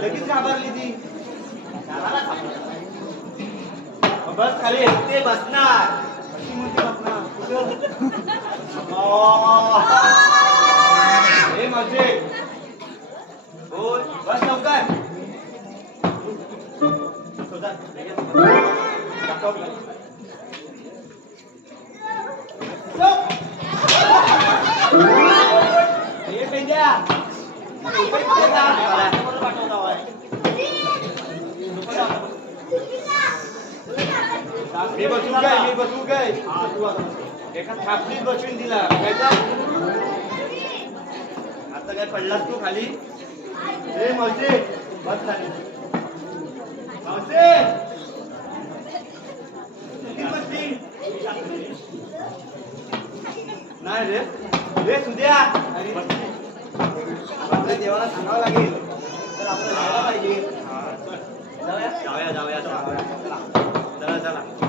लगेच घाबरली ती. बस खाली ते बसणार. म्हणते बसणार. हे माझे. बोल बस लवकर. शोधा. मी बसू काय? मी बसू काय? एका थापलीत बसवून दिला काय आता काय पडलास तू खाली? ए मावशी. बस खाली. मावशी. नाही रे. रे सुद्या. अरे आपल्या देवाला सांगावं लागेल तर आपण जायला पाहिजे. जाऊया जाऊया जाऊया. चला चला.